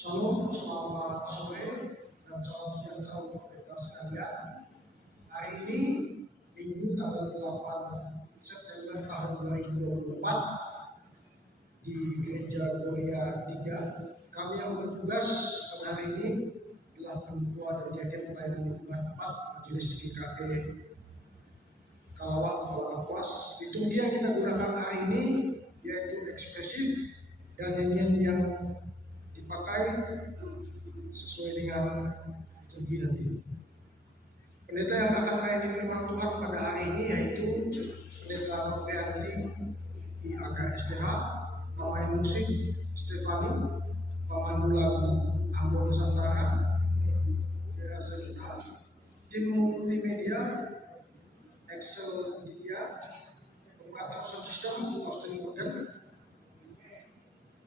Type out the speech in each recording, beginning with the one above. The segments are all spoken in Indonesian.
Shalom, selamat sore dan salam sejahtera untuk kita sekalian. Hari ini Minggu tanggal 8 September tahun 2024 di Gereja Gloria 3, kami yang bertugas pada hari ini adalah Ketua dan Diaken Pelayanan Lingkungan 4 Majelis GKP Kalawak Kapuas. Liturgi yang kita gunakan hari ini yaitu ekspresif dan nyanyian yang dipakai sesuai dengan liturgi nanti. Pendeta yang akan melayani firman Tuhan pada hari ini yaitu Pendeta Noprianti IAK STH, pemain musik Stefani, pemandu lagu Ambon Nusantara, Vera Sekita, tim multimedia Excel Media, operator sound system Austin Morgan.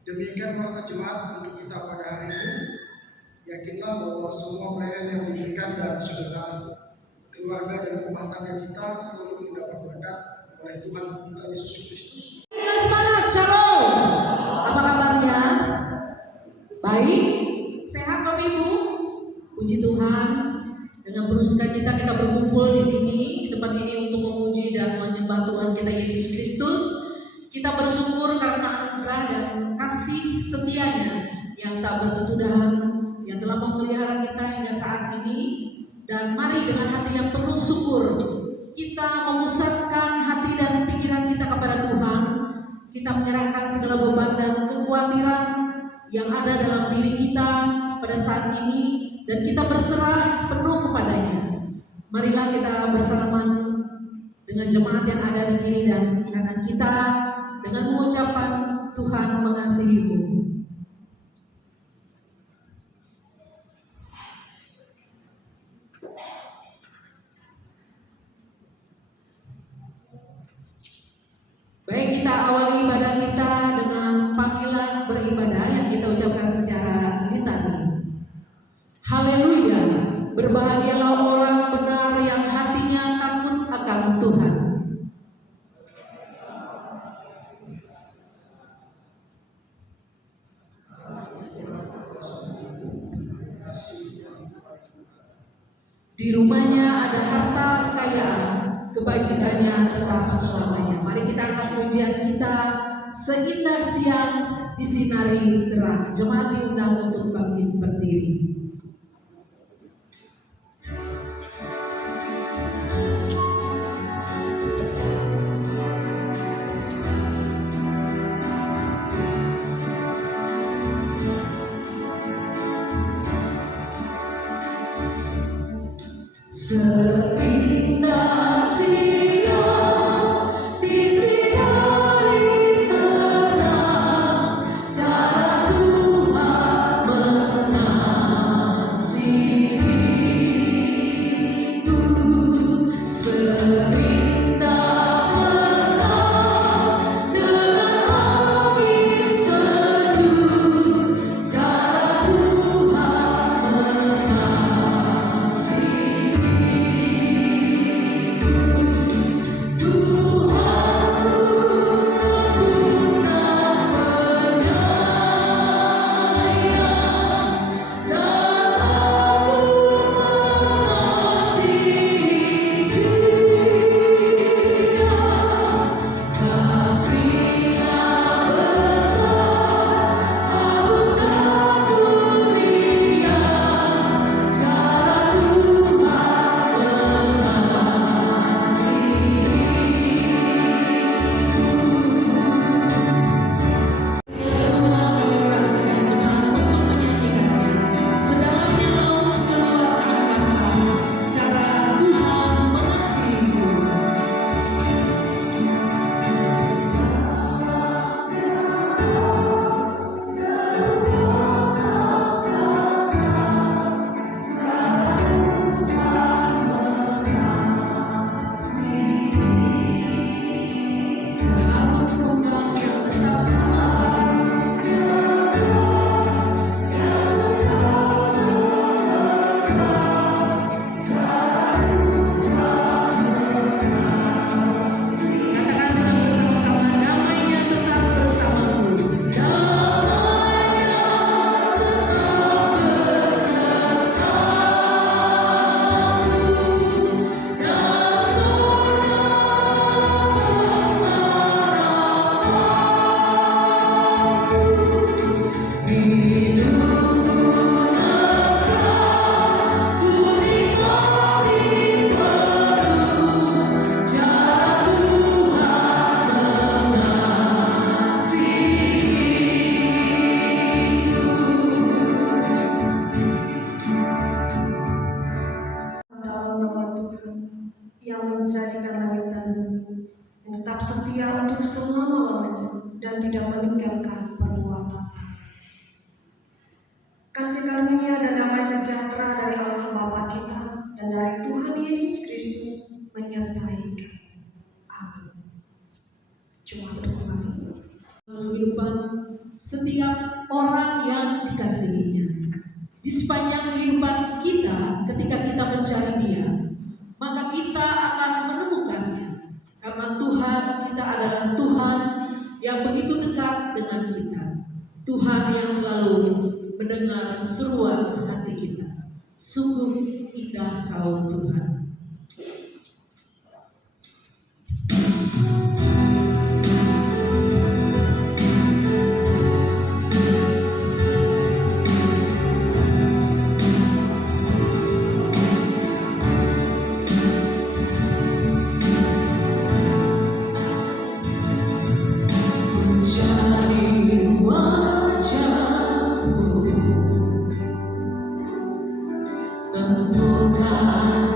Demikian para jemaat untuk kita pada hari ini. Yakinlah bahwa semua pelayanan yang diberikan dan segenap keluarga dan rumah tangga kita selalu mendapat berkat oleh Tuhan kita Yesus Kristus. Semangat, shalom. Apa kabarnya? Baik? Sehat Bapak Ibu? Puji Tuhan. Dengan penuh sukacita kita berkumpul di sini, di tempat ini untuk memuji dan menyembah Tuhan kita Yesus Kristus. Kita bersyukur karena anugerah dan kasih setianya yang tak berkesudahan, yang telah memelihara kita hingga saat ini. Dan mari dengan hati yang penuh syukur kita memusatkan hati dan pikiran kita kepada Tuhan. Kita menyerahkan segala beban dan kekhawatiran yang ada dalam diri kita pada saat ini, dan kita berserah penuh kepadanya. Marilah kita bersalaman dengan jemaat yang ada di kiri dan kanan kita dengan mengucapkan Tuhan mengasihimu. Baik, kita awali ibadah kita dengan panggilan beribadah yang kita ucapkan secara litani. Haleluya, berbahagialah orang benar yang hatinya takut akan Tuhan. Di rumahnya ada harta kekayaan, kebajikannya tetap selamanya. Mari kita angkat pujian kita, seindah siang disinari terang. Jemaat diundang untuk bangkit berdiri. Seindah siang disinari terang, cara Tuhan mengasihiku. Seindah menang dengan angin sejuk, cara Tuhan mengasihiku. menjadikan langit dan bumi, yang tetap setia untuk selama-lamanya dan tidak meninggalkan perbuatan. Kasih karunia dan damai sejahtera dari Allah Bapa kita dan dari Tuhan Yesus Kristus menyertai kami. Amin. Cuma kembali. Kehidupan setiap orang yang dikasihinya. Di sepanjang kehidupan kita, ketika kita mencari Dia, maka kita akan menemukannya. Karena Tuhan kita adalah Tuhan yang begitu dekat dengan kita. Tuhan yang selalu mendengar seruan hati kita. Sungguh indah Kau Tuhan. Mencari wajah-Mu, temukan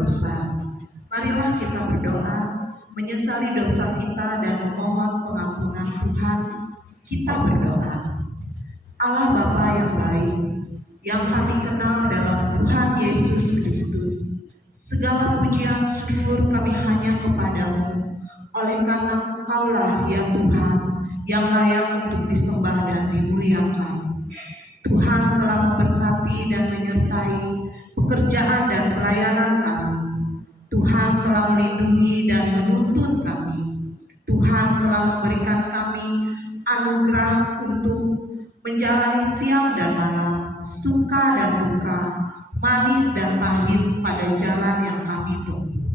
berdosa. Marilah kita berdoa, menyesali dosa kita dan memohon pengampunan Tuhan. Kita berdoa. Allah Bapa yang baik, yang kami kenal dalam Tuhan Yesus Kristus, segala pujian syukur kami hanya kepadamu, oleh karena Engkaulah ya Tuhan, yang layak untuk disembah dan dimuliakan. Tuhan telah memberkati dan menyertai pekerjaan dan pelayanan kami. Tuhan telah melindungi dan menuntun kami. Tuhan telah memberikan kami anugerah untuk menjalani siang dan malam, suka dan duka, manis dan pahit pada jalan yang kami tempuh.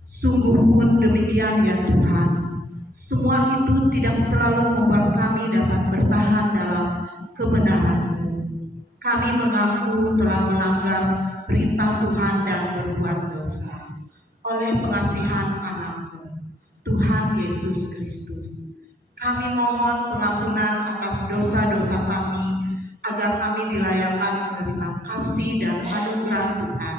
Sungguh pun demikian ya Tuhan, semua itu tidak selalu membuat kami dapat bertahan dalam kebenaran-Mu. Kami mengaku telah melanggar perintah Tuhan dan berbuat dosa. Oleh pengasihan anak-Mu, Tuhan Yesus Kristus, kami mohon pengampunan atas dosa-dosa kami, agar kami dilayakkan menerima kasih dan anugerah Tuhan.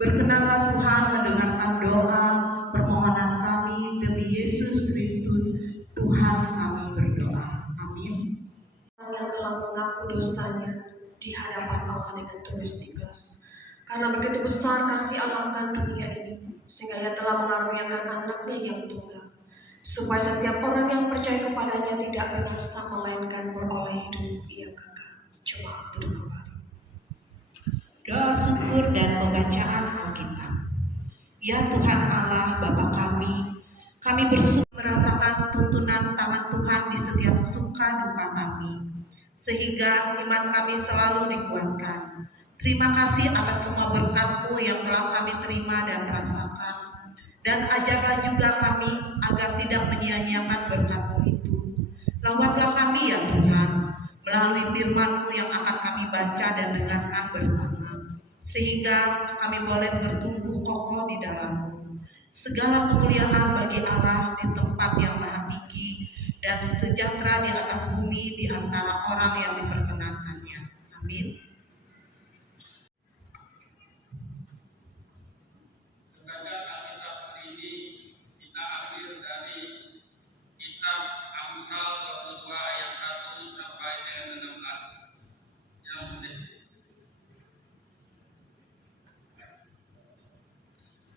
Berkenanlah Tuhan mendengarkan doa permohonan kami demi Yesus Kristus, Tuhan kami berdoa. Amin. Orang yang telah mengaku dosanya di hadapan Allah dengan tulus ikhlas. Karena begitu besar kasih Allah akan dunia ini, sehingga Ia telah mengaruniakan anaknya yang tunggal, supaya setiap orang yang percaya kepadanya tidak binasa, melainkan beroleh hidup yang kekal. Coba duduk kembali. Doa syukur dan pembacaan Alkitab. Ya Tuhan Allah Bapa kami bersyukur merasakan tuntunan tangan Tuhan di setiap suka duka kami, sehingga iman kami selalu dikuatkan. Terima kasih atas semua berkat-Mu yang telah kami terima dan rasakan, dan ajarlah juga kami agar tidak menyia-nyiakan berkat-Mu itu. Lawatlah kami ya Tuhan, melalui firman-Mu yang akan kami baca dan dengarkan bersama, sehingga kami boleh bertumbuh kokoh di dalam-Mu. Segala kemuliaan bagi Allah di tempat yang maha tinggi, dan sejahtera di atas bumi di antara orang yang diperkenankannya. Amin. Bacaan Alkitab hari ini kita ambil dari kitab Amsal 22 ayat 1 sampai dengan 16. Yang penting.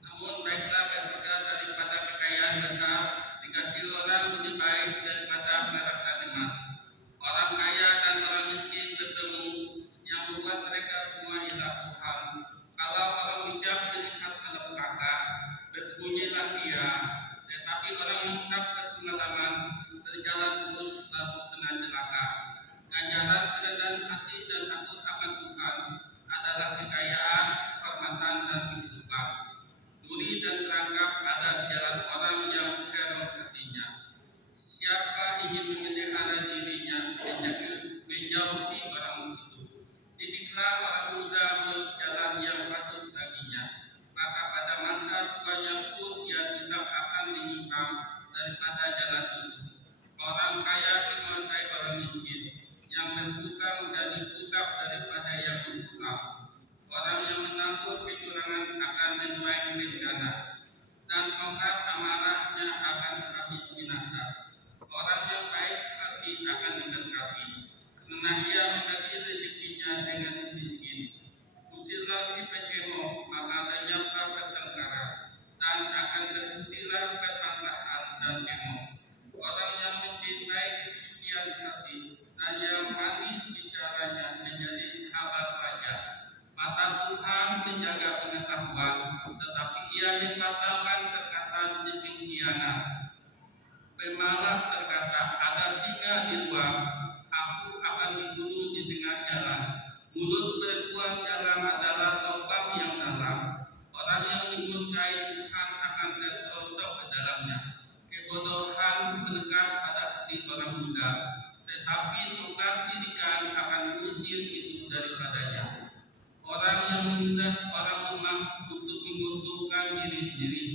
Namun baiklah berharga daripada kekayaan besar, dikasih orang lebih baik daripada perak dan emas. Orang kaya dan orang miskin bertemu, yang membuat mereka semua ialah Tuhan. Kalau orang bijak melihat malapetaka, bersembunyilah dia. Tetapi orang yang tak berpengalaman berjalan terus lalu kena celaka. Ganjaran kerendahan hati dan takut akan Tuhan adalah kekayaan, kehormatan dan kehidupan. Duri dan perangkap ada di jalan orang yang serong hatinya. Siapa ingin memelihara dirinya menjauhi orang itu. Didiklah orang muda jalan yang patut baginya, maka pada masa tuanya pun ia tidak akan menyimpang daripada jalan itu. Orang kaya menguasai orang miskin, yang berhutang jadi budak daripada yang berhutang. Orang yang menabur kecurangan akan menuai bencana, dan tongkat amarahnya akan habis binasa. Orang yang baik hati akan diberkati, karena ia membagi rezekinya dengan si miskin. Usirlah si pecemo, maka lenyaplah pertengkaran, dan akan berhentilah pertengkaran dan kemo. Orang yang mencintai kesucian hati dan yang manis bicaranya menjadi sahabat raja. Mata Tuhan menjaga pengetahuan, tetapi ia membatalkan perkataan si pengkhianat. Pemalas berkata, ada singa di luar, aku akan dibunuh di tengah jalan. Mulut perempuan jalan adalah lubang yang dalam. Orang yang dimurkai Tuhan akan terperosok ke dalamnya. Kebodohan melekat pada hati orang muda, tetapi tongkat didikan akan mengusir itu daripadanya. Orang yang menindas orang lemah untuk menguntungkan diri sendiri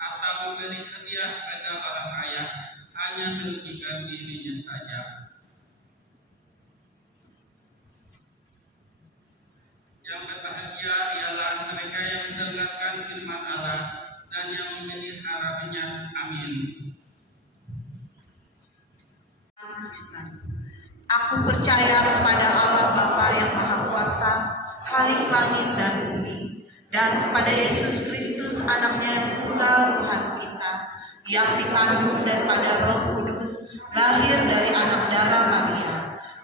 atau memberi hadiah pada orang kaya hanya merugikan dirinya saja. Yang berbahagia ialah mereka yang mendengarkan firman percaya kepada Allah Bapa yang Maha Kuasa, Khalik langit dan bumi, dan kepada Yesus Kristus, anaknya yang tunggal Tuhan kita, yang dikandung daripada Roh Kudus, lahir dari anak darah Maria,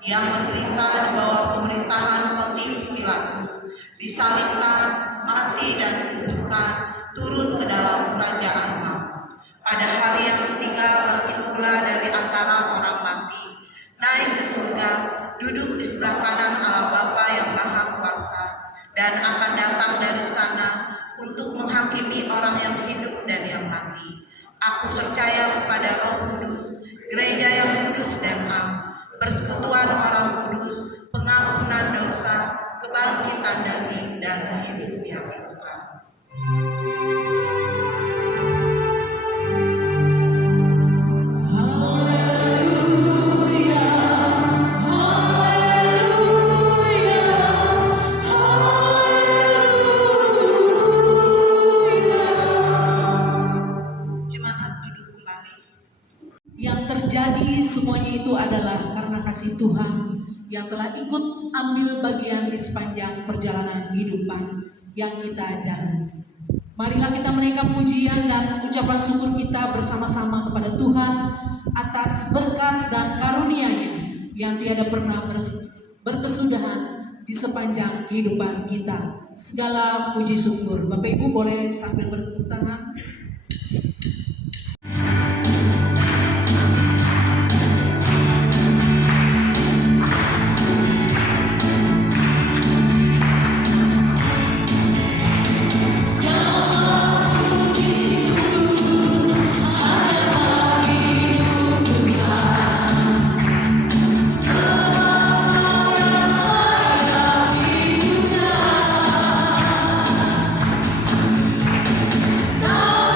yang menderita di bawah pemerintahan Pontius Pilatus, disalibkan, mati dan dikuburkan, turun ke dalam kerajaan maut. Pada hari yang ketiga bangkit pula dari antara orang mati, naik ke surga, duduk di sebelah kanan Allah Bapa yang Maha Kuasa, dan akan datang dari sana untuk menghakimi orang yang hidup dan yang mati. Aku percaya kepada Roh Kudus, gereja yang kudus dan am, persekutuan orang kudus, pengampunan dosa, kebangkitan daging, dan hidup yang kekal. Yang terjadi semuanya itu adalah karena kasih Tuhan yang telah ikut ambil bagian di sepanjang perjalanan kehidupan yang kita jalani. Marilah kita menaikkan pujian dan ucapan syukur kita bersama-sama kepada Tuhan atas berkat dan karunia-Nya yang tiada pernah berkesudahan di sepanjang kehidupan kita. Segala puji syukur. Bapak Ibu boleh sambil bertepuk tangan. Now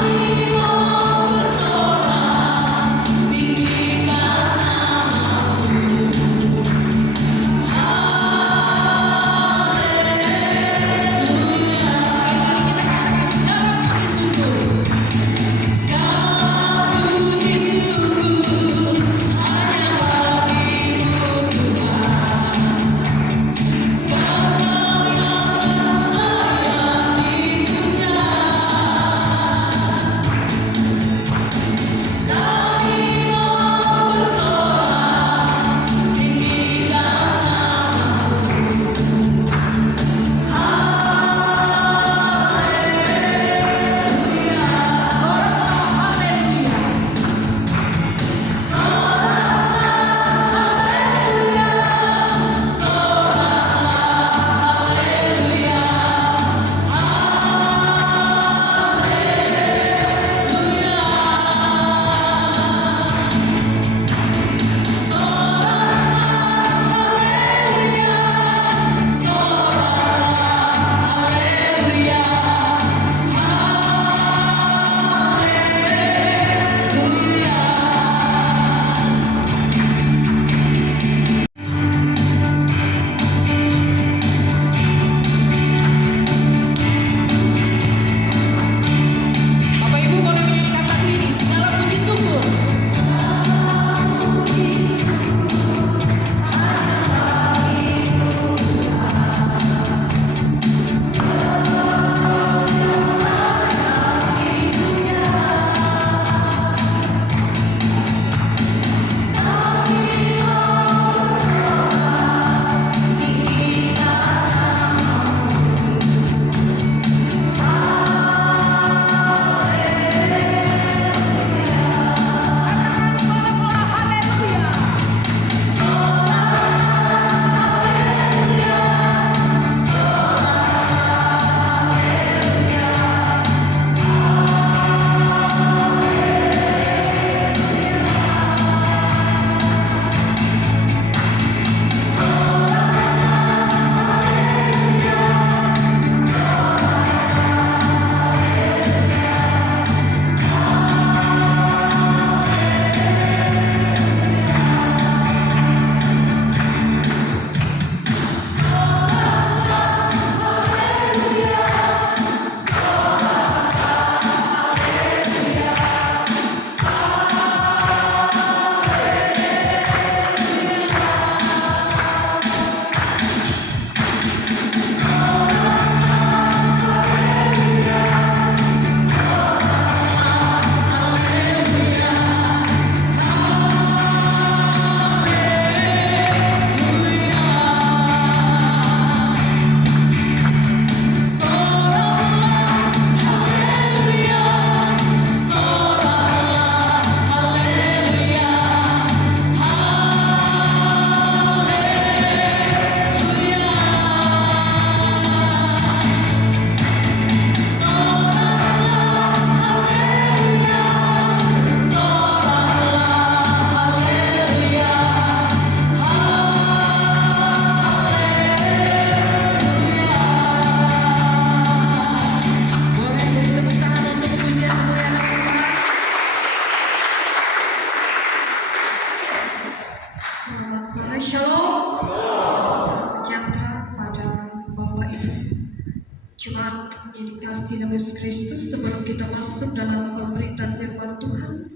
Jemaat yang dikasihi Nabi Yesus Kristus, sebelum kita masuk dalam pemberitaan firman Tuhan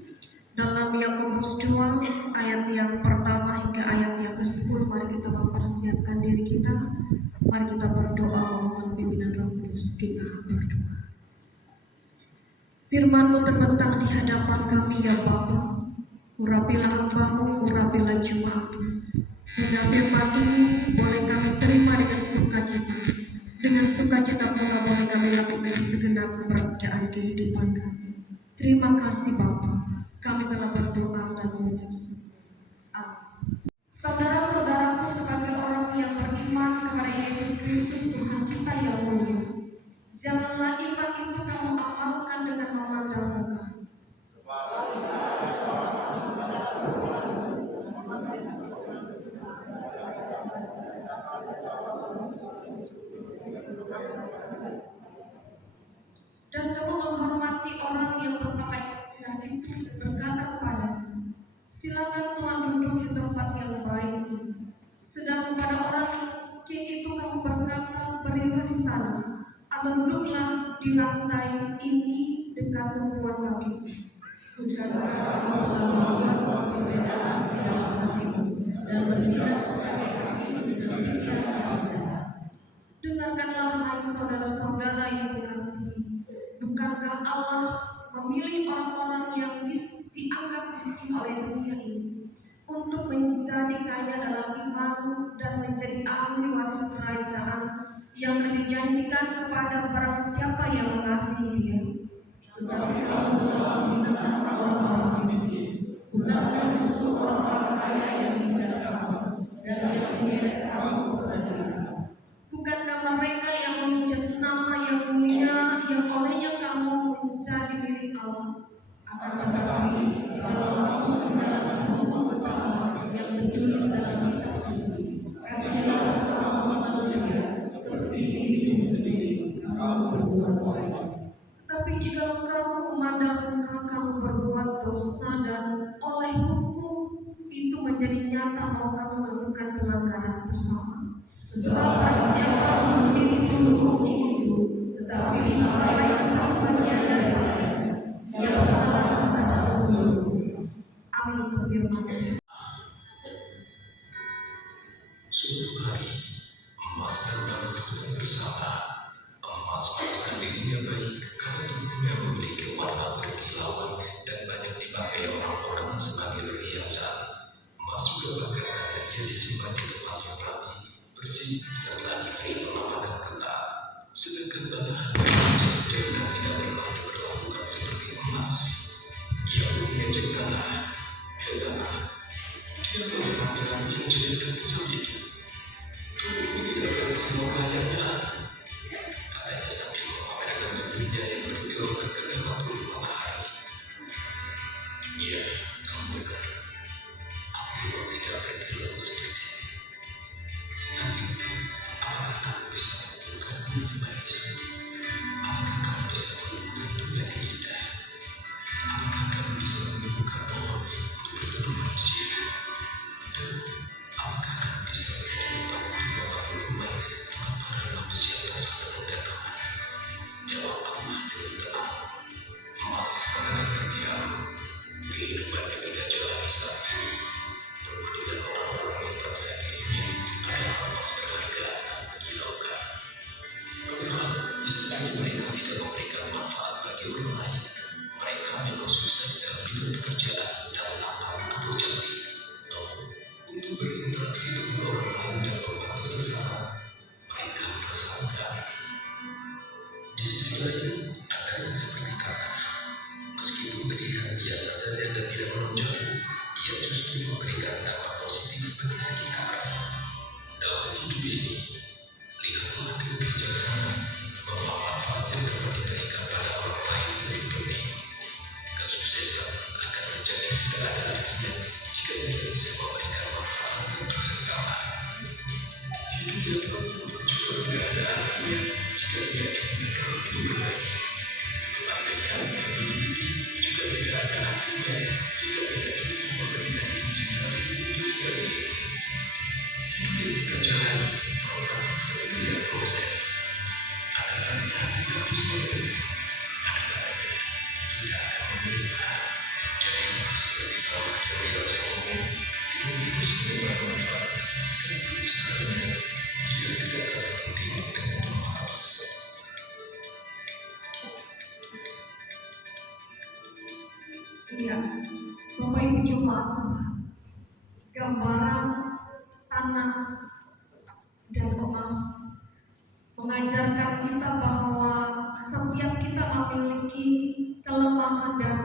dalam Yakobus 2 ayat yang pertama hingga ayat yang ke-10, mari kita mempersiapkan diri kita. Mari kita berdoa memohon pimpinan Roh Kudus. Kita berdoa. Firman-Mu terbentang di hadapan kami ya Bapa. Urapilah hamba-Mu, urapilah jemaat-Mu. Sehingga firman ini boleh kami terima dengan sukacita. Dengan sukacita pula boleh kami lakukan segenap keberadaan kehidupan kami. Terima kasih Bapa. Kami telah berdoa dan mengucap syukur. Amin. Saudara-saudaraku, sebagai orang yang beriman kepada Yesus Kristus Tuhan kita yang mulia, janganlah iman itu kamu amalkan dengan memandang muka. Dan kamu menghormati orang yang berpakaian itu berkata kepadanya, silakan Tuhan duduk di tempat yang baik ini. Sedang kepada orang miskin itu kamu berkata, berilah di sana, atau duduklah di lantai ini dekat tumpuan kakimu. Bukankah kamu telah membuat perbedaan di dalam hatimu dan bertindak sebagai hakim dengan pikiran yang jahat? Dengarkanlah hai saudara-saudara yang kekasihi, bukankah Allah memilih orang-orang yang dianggap miskin oleh dunia ini untuk menjadi kaya dalam iman dan menjadi ahli waris kerajaan yang dijanjikan kepada barang siapa yang mengasihi Dia? Tetapi kamu telah menghinakan orang-orang miskin. Bukankah justru orang-orang kaya yang menindas kamu dan yang menyeret kamu ke pengadilan? Bukankah mereka yang menjadi nama yang mulia yang olehnya kamu menjadi milik Allah? Akan tetapi, jika kamu menjalankan hukum pertama yang tertulis dalam kitab suci, kasihilah sesama manusia seperti dirimu sendiri, kamu berbuat baik. Tetapi jika kamu memandang muka, kamu berbuat dosa, dan oleh hukum itu menjadi nyata bahwa kamu melakukan pelanggaran bersama. Sebab barang siapa memenuhi seluruh hukum itu, tetapi mengabaikan satu bagian daripadanya, dia bersalah terhadap seluruh. Amin. Untuk firman Tuhan. Suatu hari, emas dan tanah sedang bersama. Emas merasakan dirinya baik karena tubuhnya memiliki warna berkilauan dan banyak dipakai orang-orang sebagai perhiasan. Emas juga bangga karena ia disimpan di tempat yang rapi, bersih, serta diberi pengamanan ketat. Sedangkan tanah harganya dan tidak pernah diperlakukan seperti emas. Ia pun mengejek tanah. Tanah, dia telah mengambil yang jelek dan besar itu. Tubuhku tidak berkilau layaknya, katanya sambil memamerkan tubuhnya yang berkilau terkena pantul matahari. Ya, kamu benar. Aku memang tidak berkilau seperti. Tapi, apakah kamu bisa menemukan dunia manis? Apakah kamu bisa menemukan dunia yang indah? Apakah kamu bisa menemukan pohon untuk bertemu manusia? Dan apakah kamu bisa menjadi utang untuk membangun rumah tempat para manusia merasa tenang dan aman? Jawab Allah dengan tenang. Emas mendengar terdiam. Kehidupan yang kita jalani saat ini penuh dengan orang-orang yang merasa dirinya adalah emas berharga dan menyilaukan. Padahal di saat mereka tidak memberikan manfaat bagi orang lain, mereka memang sukses dalam bidang pekerjaan dan tampan atau cantik. Namun, untuk berinteraksi dengan orang lain dan membantu sesama, mereka merasa enggan. Di sisi lain, ada yang seperti Kana. Meskipun terlihat biasa saja dan tidak menonjol, ia justru memberikan dampak positif bagi sekitar. Dalam hidup ini, lihatlah dengan bijaksana bahwa manfaat yang dapat diberikan pada orang lain lebih penting. Kesuksesan akan menjadi tidak ada artinya jika tidak bisa memberikan manfaat untuk sesama. Hidup yang baik juga tidak ada artinya jika tidak digunakan untuk berbagi. Kebaikan yang dimiliki juga tidak ada artinya jika tidak bisa memberikan inspirasi untuk sebaliknya. Hidup yang kita jalani merupakan sebuah proses. Ada artinya itu sendiri pada akhirnya kita akan menerima. Jadilah seperti kawah yang tidak sombong, yang semua manfaat, sekaligus sebenarnya dia tidak kalah penting dengan emas. Iya, Bapak Ibu Jemaat Tuhan, gambaran tanah dan emas mengajarkan kita bahwa setiap kita memiliki kelemahan dan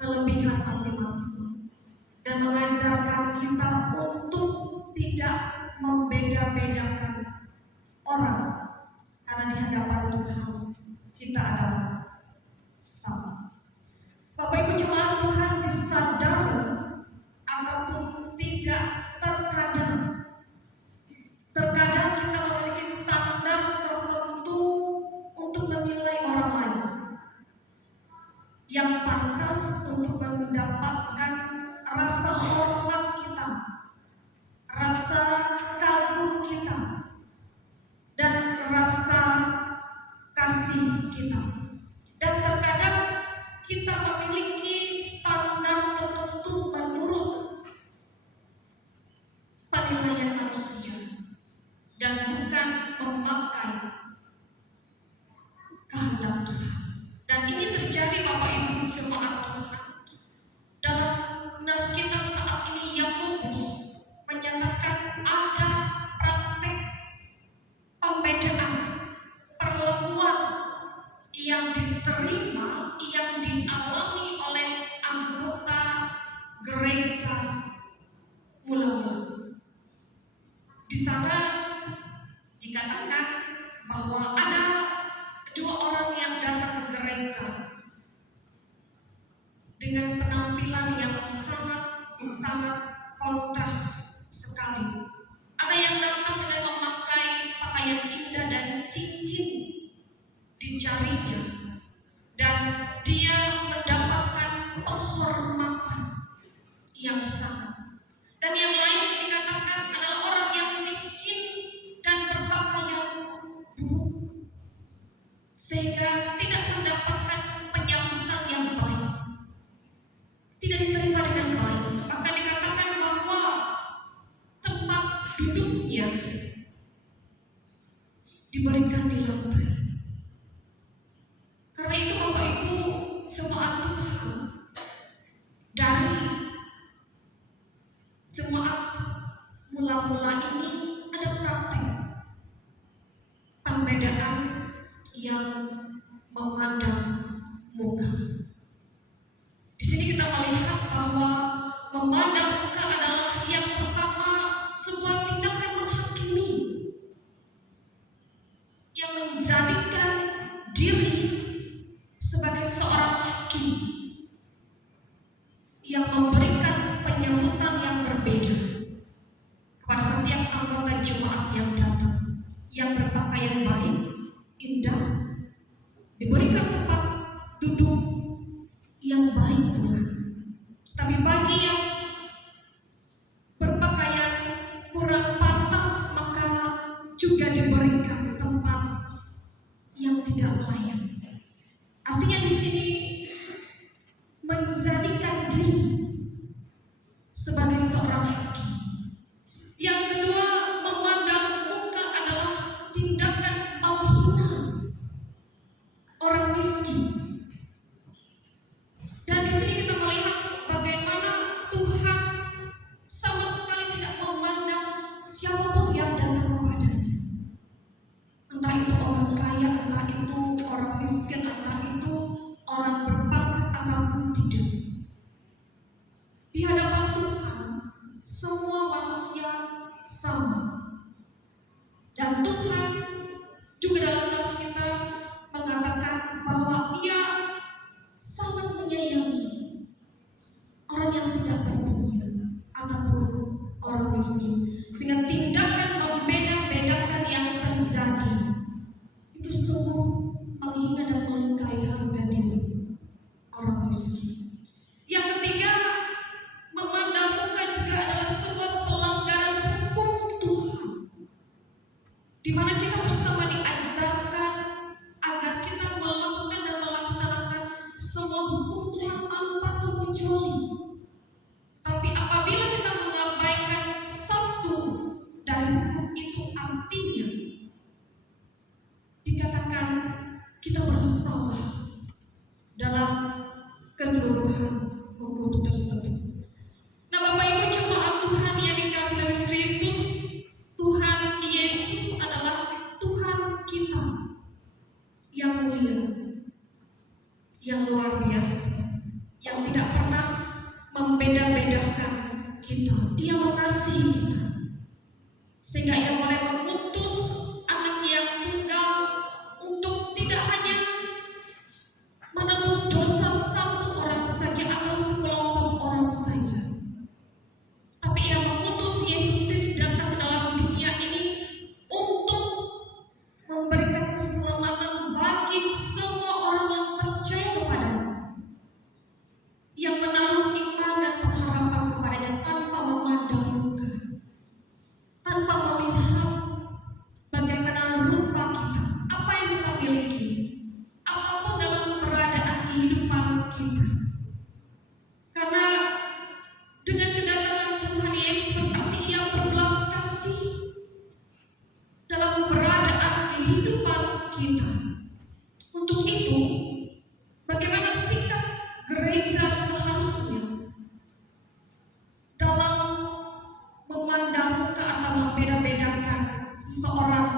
kelebihan masing-masing, dan mengajarkan kita untuk tidak membeda-bedakan orang, karena di hadapan Tuhan kita adalah sama. Bapak Ibu Jemaat Tuhan, disadari ataupun tidak, terkadang kita memiliki standar tertentu untuk menilai orang lain yang pantas untuk mendapatkan rasa hormat kita, rasa kagum kita, dan rasa kasih kita. Dan terkadang kita memiliki standar tertentu menurut penilaian manusia dan bukan memakai kehendak Tuhan. Dan ini terjadi Bapak Ibu Jemaat Tuhan. Dalam nas kita saat ini, Yakobus menyatakan ada praktek pembedaan, perlakuan yang diterima, yang dialami oleh anggota gereja mula-mula. Di sana dikatakan bahwa ada dua orang yang datang ke gereja dengan penampilan yang sangat kontras sekali. Ada yang datang dengan memakai pakaian indah dan cincin di jarinya, dan dia mendapatkan penghormatan yang sangat. Dan yang lain dikatakan adalah orang yang miskin dan berpakaian buruk, sehingga tidak mendapatkan penyambutan yang baik, tidak diterima dengan baik. Bahkan dikatakan bahwa tempat duduknya diberikan di lantai. Karena itu Bapak Ibu Jemaat Tuhan, dari jemaat mula-mula ini ada praktek pembedaan yang memandang muka. Di sini kita melihat bahwa memandang muka adalah yang pertama sebuah tindakan menghakimi yang menjadikan diri sebagai seorang hakim yang memberikan penyambutan yang berbeda kepada setiap anggota jemaat yang datang, yang berpakaian baik, indah, diberikan tempat duduk yang baik pula. Tapi bagi yang berpakaian kurang pantas, maka juga diberikan tempat yang tidak layak. Artinya di sini menjadikan diri sebagai seorang hakim. Yang kedua, memandang muka adalah tindakan menghina orang miskin. Dan di sini kita melihat bagaimana Tuhan sama sekali tidak memandang siapapun yang datang kepadanya. Entah itu orang kaya, entah itu orang miskin, entah itu orang berpangkat ataupun tidak. Di hadapan Tuhan, semua manusia sama. Dan Tuhan juga dalam nas kita mengatakan bahwa Ia sangat menyayangi orang yang tidak berpunya ataupun orang miskin. Sehingga tindakan membeda-bedakan yang terjadi itu sungguh menghina dan melukai harga diri orang miskin. Yang ketiga, memandang muka juga adalah sebuah pelanggaran hukum Tuhan, di mana kita bersama diajarkan agar kita sehingga ia boleh mengutus anaknya yang tunggal untuk tidak hanya menebus dosa satu orang saja atau sekelompok orang saja, tapi ia mengutus Yesus Kristus datang ke dalam dunia ini untuk memberikan keselamatan bagi semua orang yang percaya kepadanya, yang menaruh iman dan pengharapan kepadanya tanpa memandang muka, tanpa melihat bagaimana rupa kita, apa yang kita miliki, apapun dalam keberadaan kehidupan kita. Karena dengan kedatangan Tuhan Yesus berarti ia berbelas kasih dalam keberadaan kehidupan kita. Untuk itu, bagaimana sikap gereja seharusnya dalam memandang muka atau membeda-bedakan seseorang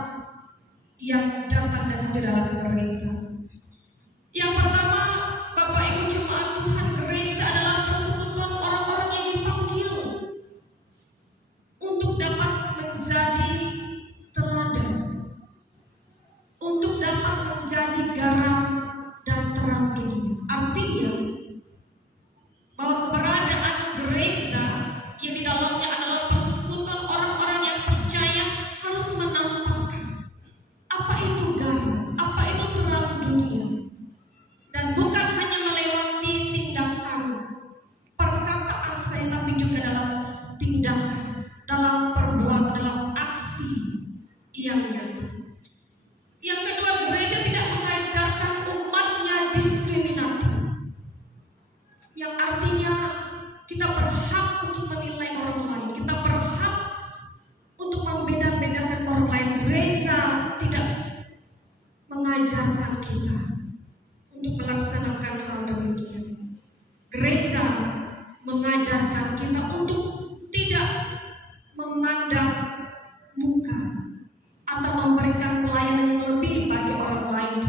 yang datang dan hadir dalam gereja. Yang pertama, Bapak Ibu jemaat Tuhan, gereja adalah persekutuan orang-orang yang dipanggil untuk dapat menjadi teladan, untuk dapat menjadi garam dan terang dunia. Artinya bahwa keberadaan gereja yang di dalamnya adalah persekutuan orang-orang yang percaya harus menampakkan apa itu garam, apa itu terang dunia, dan bukan hanya melewati tindakan perkataan saya, tapi juga dalam tindakan, dalam perbuatan, dalam aksi yang nyata. Yang kedua, gereja tidak mengajarkan umatnya diskriminatif, yang artinya kita berhak untuk menilai orang lain, kita berhak untuk membeda-bedakan orang lain. Gereja tidak mengajarkan kita untuk melaksanakan hal demikian. Gereja mengajarkan kita untuk tidak memandang muka atau memberikan pelayanan yang lebih bagi orang lain.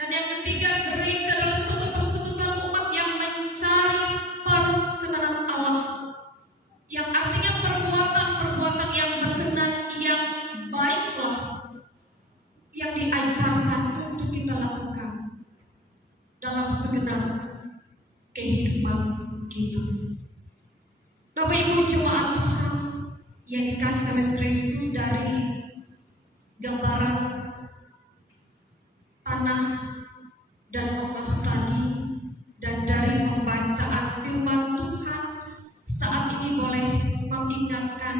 Dan yang ketiga, gereja adalah suatu persekutuan umat yang mencari perkenanan Allah, yang artinya perbuatan-perbuatan yang berkenan, yang baiklah yang diajarkan untuk kita lakukan dalam segenap kehidupan kita. Bapak Ibu jemaat Tuhan yang dikasih oleh Kristus, dari gambaran tanah dan emas tadi, dan dari pembacaan firman Tuhan saat ini boleh mengingatkan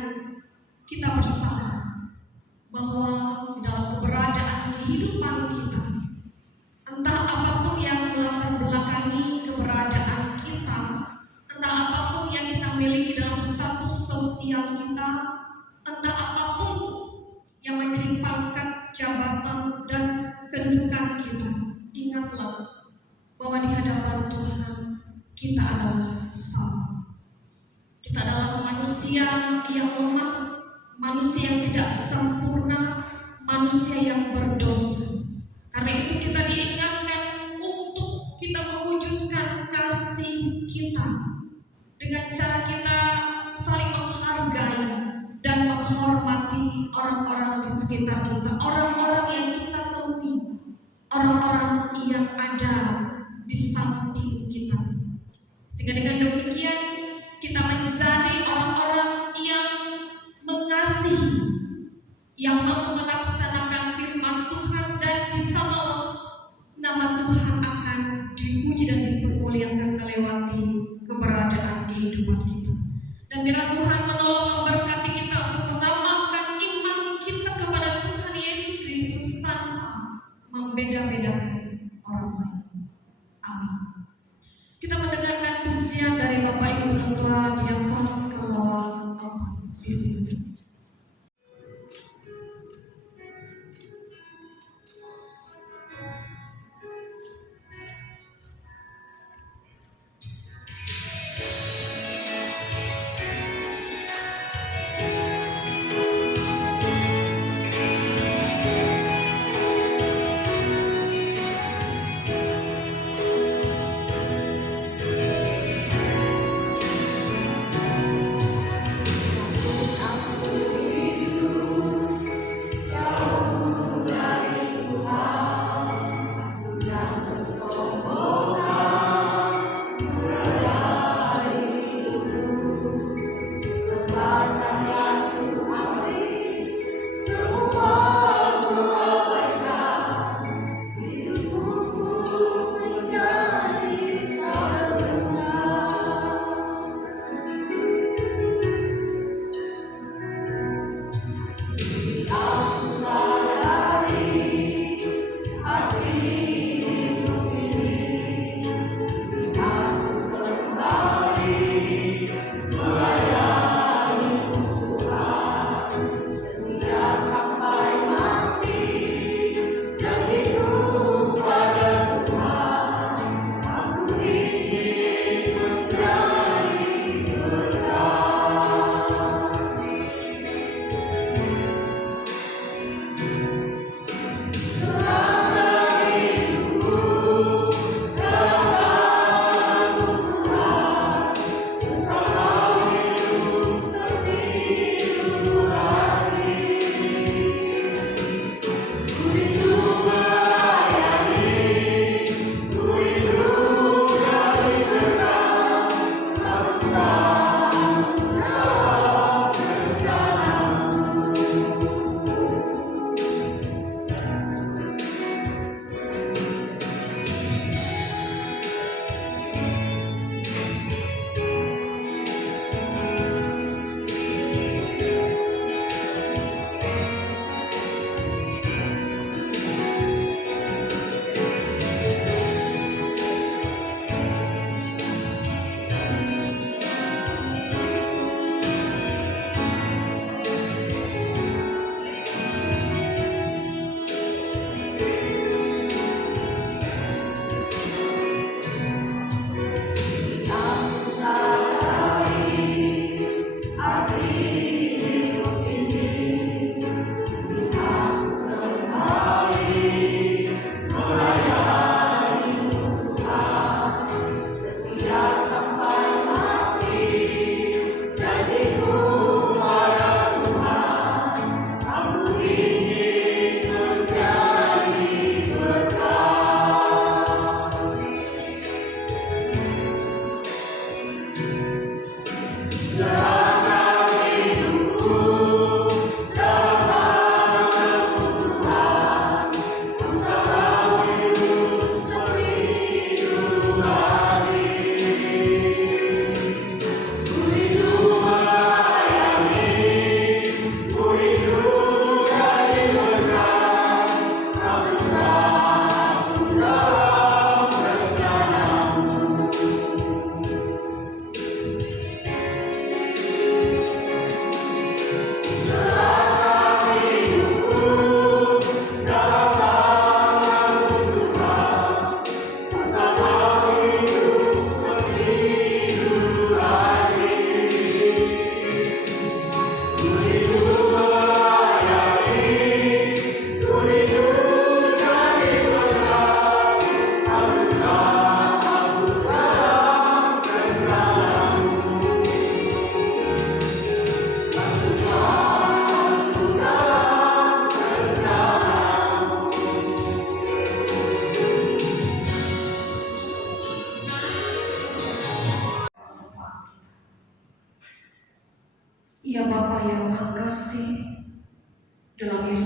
kita bersama bahwa di dalam keberadaan kehidupan kita, entah apapun yang melatar belakangi keberadaan kita, entah apapun yang kita miliki dalam status sosial kita, entah apapun yang menjadi pangkat, jabatan, dan kedudukan kita, ingatlah bahwa di hadapan Tuhan kita adalah sama. Kita adalah manusia yang lemah, manusia yang tidak sempurna, manusia yang berdosa. Karena itu kita diingatkan untuk kita mewujudkan kasih kita dengan cara kita saling menghargai dan menghormati orang-orang di sekitar kita, orang-orang yang kita temui, orang-orang yang ada di samping kita. Sehingga dengan demikian kita menjadi orang-orang yang mengasihi, yang mampu melaksanakan firman Tuhan, dan di sanalah nama Tuhan akan dipuji dan dipermuliakan melewati keberadaan kehidupan kita. Dan biarlah Tuhan menolong memberkati kita untuk mengamalkan iman kita kepada Tuhan Yesus Kristus tanpa membeda-bedakan orang lain. Amin. Kita mendengarkan pujian dari Bapak Ibu Penatua Diakon Kelawar 4 di sini.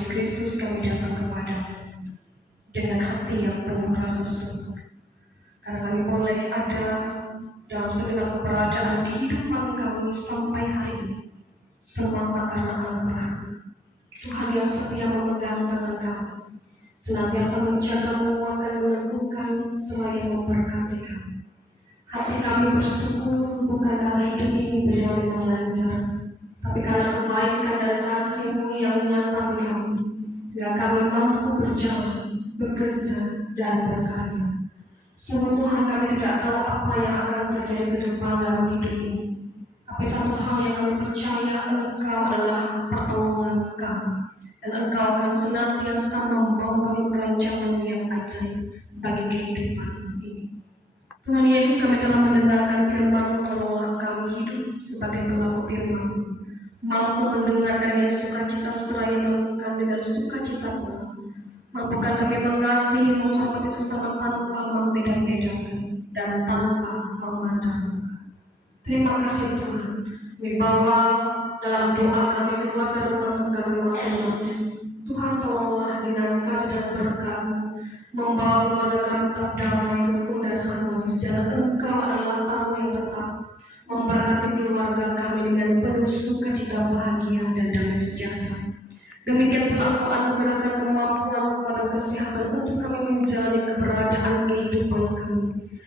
Kristus kami datang kepadamu dengan hati yang penuh rasa syukur. Karena kami boleh ada dalam segala keberadaan kehidupan kami sampai hari ini, semata karena anugerah Tuhan yang setia memegang tangan kami, senantiasa menjaga, menguatkan, meneguhkan, seraya memberkati kami. Hati kami bersyukur bukan karena hidup ini berjalan dengan lancar, tapi karena kebaikan dan kasih-Mu yang nyata bagi kami, sehingga kami mampu berjalan, bekerja, dan berkarya. Sungguh Tuhan, kami tidak tahu apa yang akan terjadi ke depan dalam hidup ini, tapi satu hal yang kami percaya, Engkau adalah pertolongan kami, dan Engkau akan senantiasa membawa kami merancangan yang ajaib bagi kehidupan ini. Tuhan Yesus, kami telah mendengarkan firman-Mu, tolonglah kami hidup sebagai pelaku firman-Mu, mampu mendengarkan dengan sukacita seraya melakukan dengan sukacita pula. Mampukan kami mengasihi, menghormati sesama tanpa membeda-bedakan dan tanpa memandang muka. Terima kasih Tuhan. Kami bawa dalam doa kami keluarga rumah kami masing-masing. Tuhan, tolonglah dengan kasih dan berkat-Mu membawa keluarga kami tetap damai, rukun dan harmonis, dan Engkau adalah tamu yang tetap memberkati keluarga kami dengan penuh sukacita, bahagia, dan damai sejahtera. Demikian pula Engkau anugerahkan kemampuan, kekuatan, kesehatan untuk kami menjalani keberadaan kehidupan kami,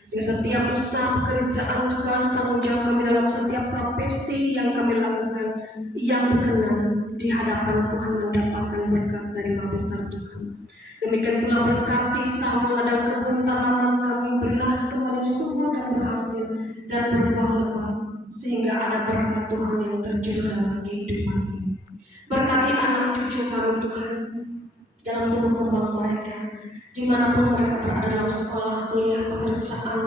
sehingga setiap usaha, pekerjaan, tugas, tanggung jawab kami dalam setiap profesi yang kami lakukan yang berkenan di hadapan Tuhan mendapatkan berkat dari Maha Besar Tuhan. Demikian pula berkati sawah dan kebun tanaman kami, berilah semuanya subur dan berhasil dan berbuah lebat, sehingga ada berkat Tuhan yang terjun dalam kehidupan ini. Berkati anak cucu kami Tuhan dalam tumbuh kembang mereka, dimanapun mereka berada dalam sekolah, kuliah, pekerjaan,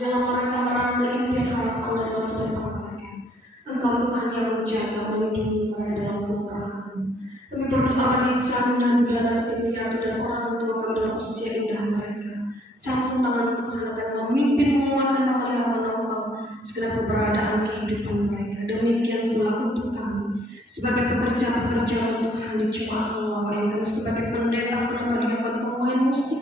dalam mereka meraih impian, harapan, dan masa depan mereka. Engkau Tuhan yang menjaga, melindungi mereka dalam kemurahan. Kami berdoa bagi janda, dan yatim piatu dan orang tua kami dalam usia indah mereka. Campur tangan Tuhan akan memimpin, menguatkan, memelihara, menopang segala keberadaan kehidupan mereka. Demikian pula untuk kami sebagai pekerja-pekerja Tuhan di jemaat Allah yang kami sebagai pendeta, penata diakon, pemain musik,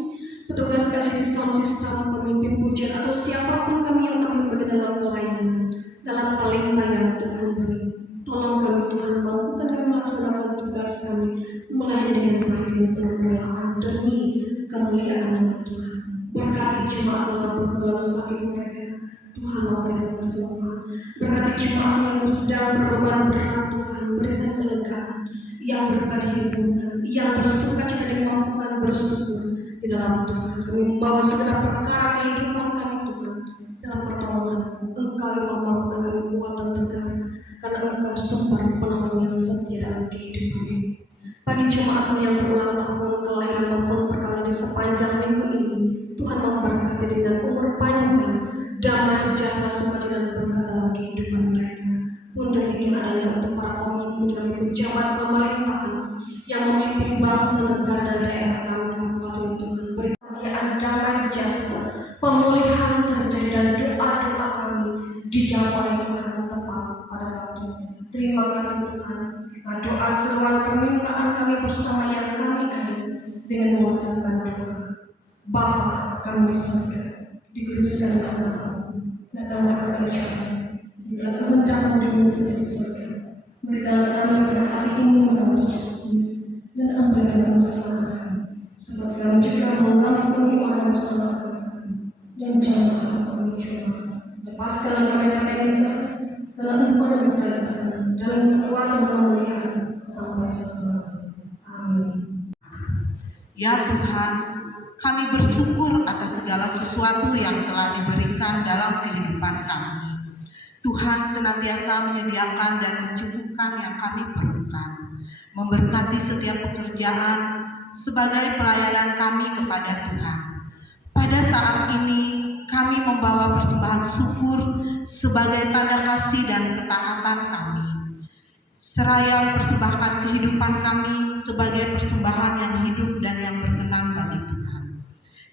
petugas kasih sound system, pemimpin pujian, atau siapapun kami yang ambil bagian dalam pelayanan, dalam talenta yang Tuhan beri. Tolong kami Tuhan, mampukan kami melaksanakan tugas kami melayani dengan baik dan penuh kerelaan demi kemuliaan nama Tuhan. Berkati jemaat dalam pergumulan sakit mereka, Tuhan memberikan kesembuhan. Berkati jemaat yang sedang berbeban berat, Tuhan berikan kelegaan, yang berkah dihidupkan, yang bersukacita dan mampukan bersyukur di dalam Tuhan. Kami membawa segala perkara kehidupan kami Tuhan dalam pertolongan Engkau yang memampukan kami kuat dan tegar, karena Engkau sumber penolong yang setia dalam kehidupan ini. Bagi jemaat yang berulang tahun kelahiran maupun perkawinan di sepanjang minggu ini, Tuhan memberkati dengan umur panjang, damai sejahtera, sukacita dan berkat dalam kehidupan mereka. Pun demikian adanya untuk para pemimpin dan pejabat pemerintahan yang memimpin bangsa, negara, dan daerah kami, kabupaten Tuhan. Beri kebahagiaan, damai sejahtera, pemulihan terjadi, dan doa-doa kami dijawab oleh Tuhan tepat pada waktunya. Terima kasih Tuhan. Doa seruan permintaan kami bersama yang kami ada dengan mengucapkan doa. Bapa kami di surga, dikuduskan namamu, datanglah kerajaanmu, bila kehendak-Mu di bumi seperti di surga. Berikanlah kami pada hari ini makanan secukupnya, dan ampunilah kesalahan kami, seperti kami juga mengampuni orang bersalah kepada kami, dan janganlah kami mencoba. Lepaskanlah kami dari yang jahat, karena Engkau yang kerajaan dan kuasa kemuliaan sampai selama-lamanya. Amin. Ya Tuhan, kami bersyukur atas segala sesuatu yang telah diberikan dalam kehidupan kami. Tuhan senantiasa menyediakan dan mencukupkan yang kami perlukan, memberkati setiap pekerjaan sebagai pelayanan kami kepada Tuhan. Pada saat ini, kami membawa persembahan syukur sebagai tanda kasih dan ketaatan kami, seraya persembahkan kehidupan kami sebagai persembahan yang hidup dan yang berkenan bagi Tuhan.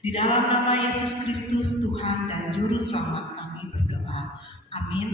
Di dalam nama Yesus Kristus, Tuhan dan Juru Selamat kami berdoa. Amin.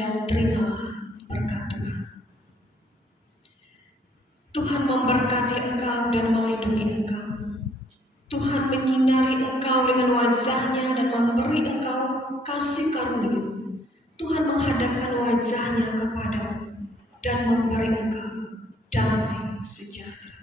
dan terimalah berkat Tuhan. Tuhan memberkati engkau dan melindungi engkau. Tuhan menyinari engkau dengan wajah-Nya dan memberi engkau kasih karunia. Tuhan menghadapkan wajah-Nya kepadamu dan memberi engkau damai sejahtera.